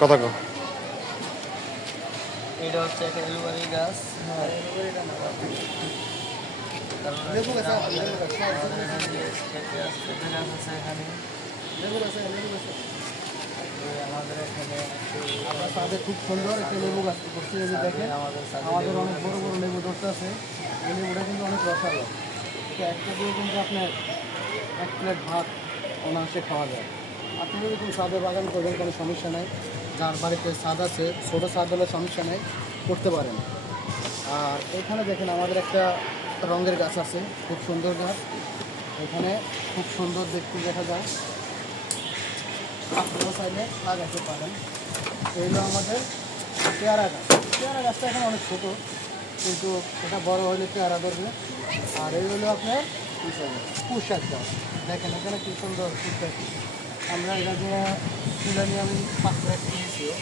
কথা কো। এটা হচ্ছে একটা এলুবারি গাছ। হ্যাঁ, লেবু গাছ আছে, এখানে আমাদের এখানে আপনার ছাদে খুব সুন্দর একটা লেবু গাছ করছি। এই যে দেখেন আমাদের অনেক বড় বড় লেবু ধরতে আছে। এই লেবুটা কিন্তু অনেক রসালো। এটা একটা দিয়ে কিন্তু আপনার 1 প্লেট ভাত অনায়াসে খাওয়া যায়। আপনি যদি কোনো ছাদে বাগান করবেন কোনো সমস্যা নেই। যার বাড়িতে ছাদ আছে, ছোটো ছাদ হলে সমস্যা নেই, করতে পারেন। আর এখানে দেখেন আমাদের একটা রঙের গাছ আছে, খুব সুন্দর গাছ। এখানে খুব সুন্দর দেখতে দেখা যায়, আপনারা চাইলে লাগাতে পারেন। এই হলো আমাদের পেয়ারা গাছ। পেয়ারা গাছটা এখন অনেক ছোটো, কিন্তু এটা বড় হলে পেয়ারা ধরবে। আর এই হলো আপনার পুঁইশাক গাছ। দেখেন এখানে কি সুন্দর পুঁইশাক। আমরা এটা দিয়ে তুলে নিয়ে আমি পাত্রে খেয়েছিও,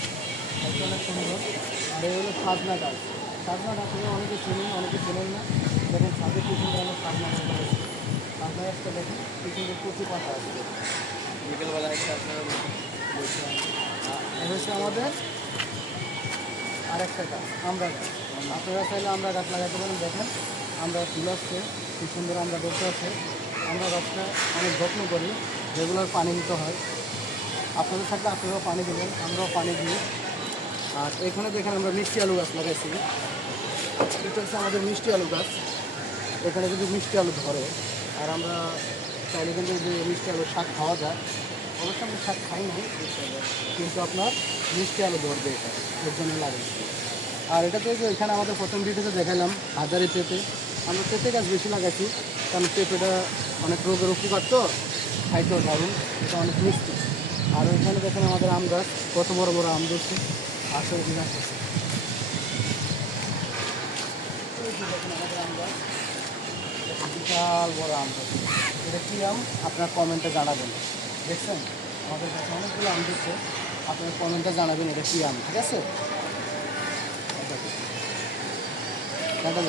এটা অনেক সুন্দর। আর এই হলো সাজনা গাছ। সাজনা গাছ হলে অনেকে চিনেন, অনেকে চিনেন না। দেখেন ছাদে কি সুন্দর আমরা সাজনা গাছ লাগাইছি। সাজনা গাছটা দেখেন কি সুন্দর কচি পাতা আছে। বিকেলবেলা এসে আপনারা বলছিলাম এই হচ্ছে আমাদের আরেকটা গাছ, আমরা গাছ। আপনারা চাইলে আমরা গাছ লাগাতে পারেন। দেখেন আমরা ফুল আসছে, কি সুন্দর আমরা ধরতে আছে। আমরা গাছটা অনেক যত্ন করি, রেগুলার পানি দিতে হয়। আপনাদের থাকলে আপনারাও পানি দেবেন, আমরাও পানি দিই। আর এখানে দেখেন আমরা মিষ্টি আলু গাছ লাগাইছি। এটা হচ্ছে আমাদের মিষ্টি আলু গাছ। এখানে যদি মিষ্টি আলু ধরে, আর আমরা চাইলে কিন্তু যে মিষ্টি আলুর শাক খাওয়া যায়। অবশ্যই আমরা শাক খাই নাই, কিন্তু আপনার মিষ্টি আলু ধরবে, এটা এর জন্য লাগাইছি। আর এটা তো এখানে আমাদের প্রথম ভিডিওতে দেখালাম হাজারি পেঁপে। আমরা পেঁপে গাছ বেশি লাগাইছি, কারণ পেঁপেটা অনেক রোগের উপকার, তো খাইতেও দারুণ, এটা অনেক মিষ্টি। আর ওইখানে দেখেন আমাদের আম গাছ, কত বড় বড় আম ধরছে, আসল গাছ আছে। দেখেন আমাদের আম গাছ, বিশাল বড় আম ধরছে। এটা কী আম আপনার কমেন্টে জানাবেন। দেখছেন আমাদের কাছে অনেকগুলো আম দিচ্ছে, আপনার কমেন্টে জানাবেন এটা কী আম, ঠিক আছে? দেখা